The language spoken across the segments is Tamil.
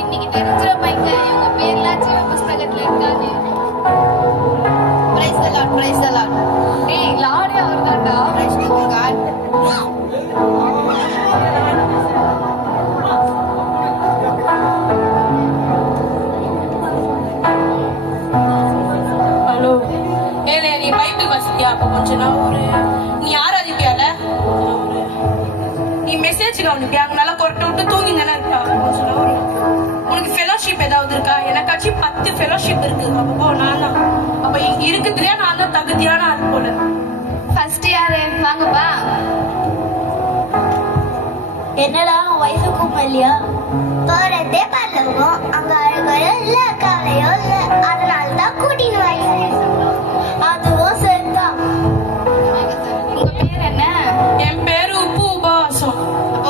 இன்னைக்கு தெரிஞ்சிடும் பைங்க இவங்க பேர்லாம் ஜீவ புஸ்தகத்துல இருக்காது. Praise the lord, praise the lord. டேய் லார்டே அவர்தான்டா. Praise the God. ஹலோ ஏலே நீ பைபிள் வாசிப்பியா? அப்ப கொஞ்ச நாள் நீ ஆராதிப்பியால? நீ மெசேஜ் கவனிப்பியா? அங்க நல்லா கொரட்டை விட்டு தூங்கி தானே இருக்கா? கொஞ்ச நாள் உனக்கு ஃபெலோஷிப் ஏதாவது இருக்கா? எனக்காச்சும் 10 ஃபெலோஷிப் இருக்கு. அப்போ நான் தான் அப்ப இங்க இருக்குதுலையா நான் தான் தகுதியான ஆள் போல. ஃபர்ஸ்ட் யாரு? வாங்கப்பா. என்னடா வயசு கூப்பிடலையா? போறதே பரலோகம், அங்க அழகையோ இல்ல கலையோ இல்ல, அதனாலதான் கூட்டின்னு வயசு. அதுவும் சரிதான். உங்க பேர் என்ன? என் பேரு உப்பு உபவாசம்.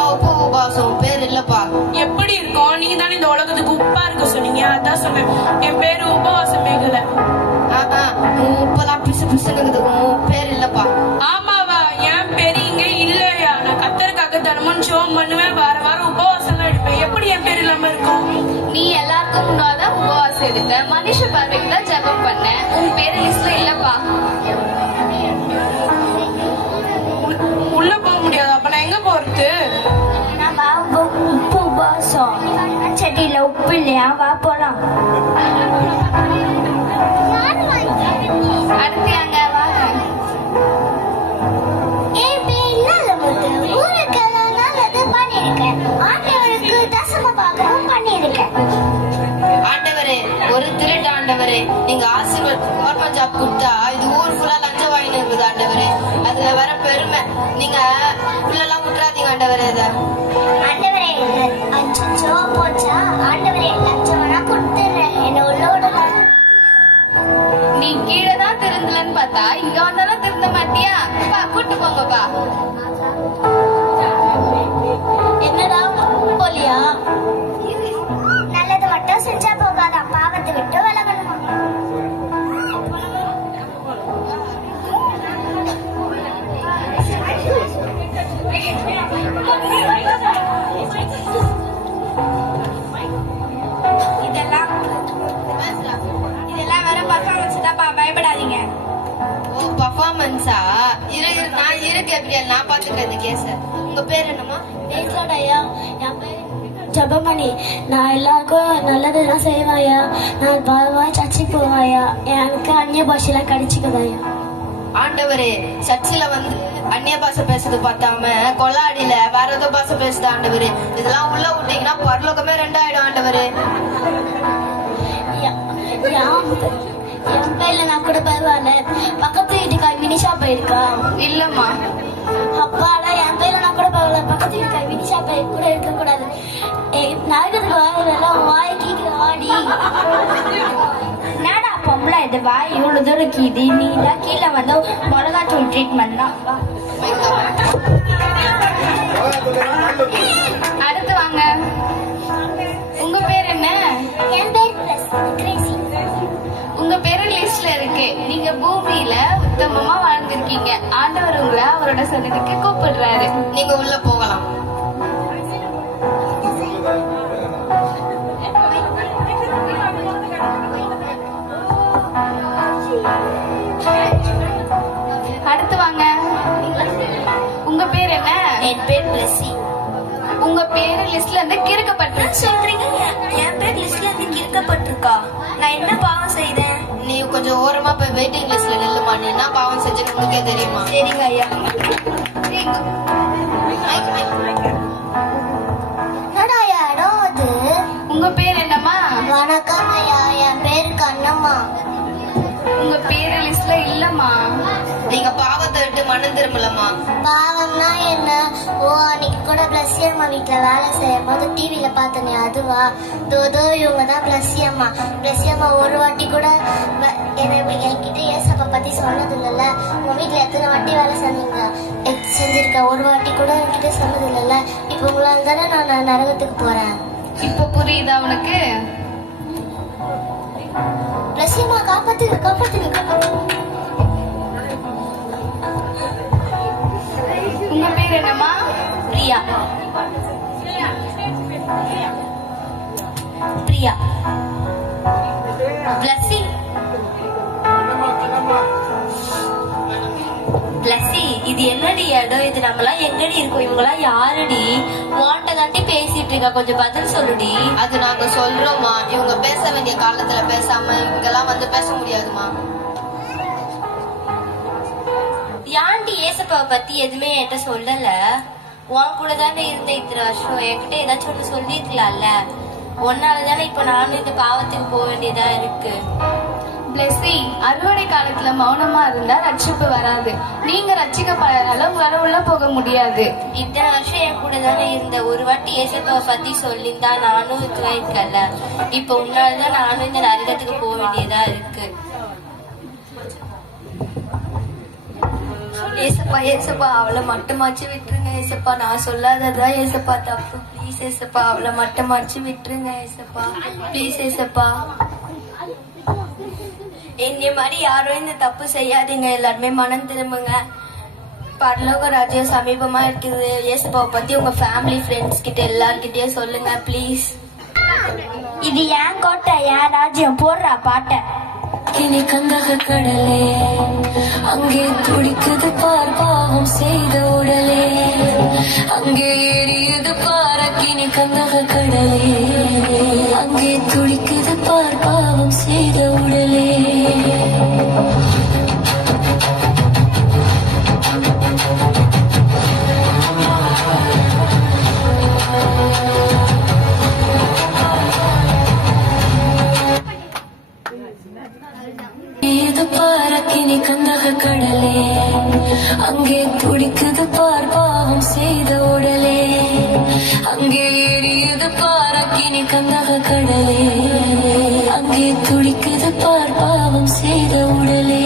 உப்பு உபாசம் பேர் இல்லப்பா. எப்படி இருக்கும்? நீங்க தானே இந்த உலகத்துக்கு உப்பா இருக்க சொன்னீங்க, அதான் சொன்னேன். என் பேரு உபவாசம் மேகலை. உப்பெல்லாம் பிசு பிசுன்னு பேர் இல்லப்பா. ஆமாவா? என் பேரு இங்க இல்லையா? நான் கத்தருக்காக தினமும் ஜெபம் பண்ணுவேன், வார வாரம் உபவாசம் எல்லாம் எடுப்பேன். எப்படி என் பேர் இல்லாம இருக்கும்? நீ எல்லாருக்கும் முன்னாதான் உபவாசம் எடுத்த, மனுஷ பார்வைக்கு தான் ஜெபம் பண்ண. உன் பேரு லிஸ்ட்ல இல்லப்பா. உள்ள போக முடியாது. அப்ப நான் எங்க போறது? நம்ம உப்பு உபாசம் செடியில உப்பு இல்லையா? வா போலாம். அடுத்து அங்க வாங்க. என் பேர் நல்லமுத்து. ஊருக்கு நல்லது பண்ணிருக்கேன். ஆண்டவருக்கு தசம பாகமும் பண்ணிருக்கேன். ஆண்டவரே, ஒரு திருட்டு ஆண்டவரே, நீங்க கவர்மெண்ட் ஜாப் கொடுத்தா இது ஊர் ஃபுல்லா லஞ்சம் வாங்கிட்டு இருக்குது ஆண்டவரே. அதுல வர பெருமை நீங்க புள்ளெல்லாம் விட்டுறாதீங்க ஆண்டவரே. இத ஆண்டவரே, அச்சோ போச்சா? ஆண்டவரே, லட்சம் வேணா கொடுத்துறேன், என்ன உள்ள விடுங்க. நீ கீழே தான் திருந்தலன்னு பார்த்தா இங்க வந்தாலும் திருந்த மாட்டியா? பா கூட்டு போங்கப்பா. என்னடா போலியா? நல்லது மட்டும் செஞ்சா போகாதா, பாவத்தை விட்டு விலகணுமா? இதெல்லாம் வேற பர்ஃபார்மன்ஸ் தான்ப்பா, பயப்படாதீங்க. ஓ பர்ஃபார்மன்ஸா? நான் இருக்கு எப்படியா, நான் பாத்துக்கிறேன் இந்த கேஸ. உங்க பேர் என்னம்மா? பேசோடையா, என் பேர் ஜபமணி. நான் எல்லாருக்கும் நல்லதெல்லாம் செய்வாயா. நான் பாவா சர்ச்சைக்கு போவாயா. எனக்கு அந்நிய பாஷையில கடிச்சுக்குதாயா. ஆண்டவரே, சர்ச்சில் வந்து அந்நிய பாஷை பேசுறது பார்த்தாம கொல்லாடியில வேற ஏதோ பாஷை பேசுது ஆண்டவரே. இதெல்லாம் உள்ள விட்டீங்கன்னா பரலோகமே 2 ஆயிடும் ஆண்டவரே. என் பேர்ல நான் கூட பரவாயில்ல. பக்கத்து வீட்டுக்கா வினிஷா போயிருக்கா? இல்லம்மா. அப்பாடா, என் பேர்ல நான் கூட பரவாயில்ல. பக்கத்து வீட்டுக்கா வினிஷா போய் கூட இருக்க கூடாது. நரகத்துக்கு வாயெல்லாம் வாய் கீக்கிற வாடி. என்னடா பொம்பளை இது வாய் இவ்வளவு தூரம் கீது? நீ தான் கீழே வந்து மிளகாத்தூள் ட்ரீட்மெண்ட் தான். அடுத்து வாங்க. உங்க பேர் என்ன? என் பேர் கிரேசி. உங்க பேரு லிஸ்ட்ல இருக்கு. நீங்க பூமியில உத்தமமா வாழ்ந்திருக்கீங்க. ஆண்டவர் உங்களை அவரோட சன்னதிக்கு கூப்பிடுறாரு. நீங்க உள்ள போகலாம். அடுத்து வாங்க. உங்க பேர் என்ன? என் பேர் பிளஸி. உங்க பேரு லிஸ்ட்ல இருந்து கிறுக்கப்பட்டிருக்கு. சொல்றீங்க? என் பேர் லிஸ்ட்ல இருந்து கிறுக்கப்பட்டிருக்கா? நான் என்ன பாவம் செய்தேன்? நீ கொஞ்சம் ஓரமா போய் வெயிட்டிங் லிஸ்ட்ல நில்லுமா. நீ என்ன பாவம் செஞ்சுன்னு உனக்கே தெரியுமா? சரிங்க ஐயா. என்னடா இடம் அது? உங்க பேர் என்னம்மா? வணக்கம் ஐயா, என் பேரு கண்ணம்மா. உங்க பேரு லிஸ்ட்ல இல்லம்மா. நீங்க பாவத்தை விட்டு மனம் திரும்பலமா? பாவம்னா என்ன? ஓ, அன்னைக்கு கூட பிளஸ்யம்மா வீட்டுல வேலை செய்யும் போது டிவில பார்த்தனே, அதுவா? தோதோ இவங்க தான் பிளஸ்யம்மா. பிளஸ்யம்மா ஒரு வாட்டி கூட என்கிட்ட ஏசப்பா பத்தி சொன்னது இல்லைல்ல. உங்க வீட்டுல எத்தனை வாட்டி வேலை செஞ்சிருக்கேன், ஒரு வாட்டி கூட என்கிட்ட சொன்னது இல்லைல்ல. இப்ப உங்களால தானே நான் நரகத்துக்கு போறேன். இப்ப புரியுதா உனக்கு? பிளஸ்யம்மா காப்பாத்துங்க, காப்பாத்துங்க, காப்பாத்துங்க. உங்க பேர் என்னம்மா? பிரியா. பிரியா. பிளஸி பிளஸி, இது என்னடி இடம்? இது நம்மளாம் எங்கடி இருக்கோம்? இவங்களாம் யாருடி? உன்கிட்ட தாண்டி பேசிட்டு இருக்கா, கொஞ்சம் பதில் சொல்லுடி. அது நாங்க சொல்றோமா, இவங்க பேச வேண்டிய காலத்துல பேசாம இங்கெல்லாம் வந்து பேச முடியாதுமா. ஏன்டி ஏசப்பாவை பத்தி எதுவுமே என்கிட்ட சொல்லல? உன் கூட தானே இருந்த இத்தனை வருஷம், என்கிட்ட ஏதாச்சும் ஒண்ணு சொல்லிருக்கலாம்ல. ஒன்னாலதானே இப்ப நானும் இந்த பாவத்துக்கு போக வேண்டியதா இருக்கு. பிளெஸி, அறுவடை காலத்துல மௌனமா இருந்தா ரட்சிப்பு வராது. நீங்க ரட்சிக்கப்படாதனால உங்களால உள்ள போக முடியாது. இத்தனை வருஷம் என் கூட தானே இருந்த, ஒரு வாட்டி ஏசப்பாவை பத்தி சொல்லியிருந்தா நானும் இதுவா இருக்கல. இப்ப உன்னாலதான் நானும் இந்த நரகத்துக்கு போக வேண்டியதா இருக்கு. ஏசப்பா ஏசப்பா அவளை மட்டமாச்சு விட்டுருங்க ஏசப்பா. நான் சொல்லாததான் ஏசப்பா தப்பு. ப்ளீஸ் ஏசப்பா அவளை மட்டமாச்சு விட்டுருங்க ஏசப்பா. ப்ளீஸ் ஏசப்பா. என்னைய மாதிரி யாரும் இந்த தப்பு செய்யாதீங்க. எல்லாருமே மனம் திரும்புங்க. பரலோக ராஜ்யம் சமீபமா இருக்குது. ஏசப்பாவை பத்தி உங்க ஃபேமிலி ஃப்ரெண்ட்ஸ் கிட்ட எல்லார்கிட்டயும் சொல்லுங்க ப்ளீஸ். இது ஏன் கோட்டை, ஏன் ராஜ்யம்? போடுறா பாட்டை. கிளி கந்தக கடலே, அங்கே துடிக்குது பார் பாவம் செய்த உடலே. அங்கே எரியுது பார் அக்கினி கந்தக கடலே, அங்கே துடிக்குது பார் பாவம் செய்த உடலே. இது பாரக்கினி கந்தக கடலே, அங்கே துடிக்குது பார் பாவம் செய்த உடலே. அங்கே எரியுது பாரக்கினி கந்தக கடலே, அங்கே துடிக்குது பார் பாவம் செய்த உடலே.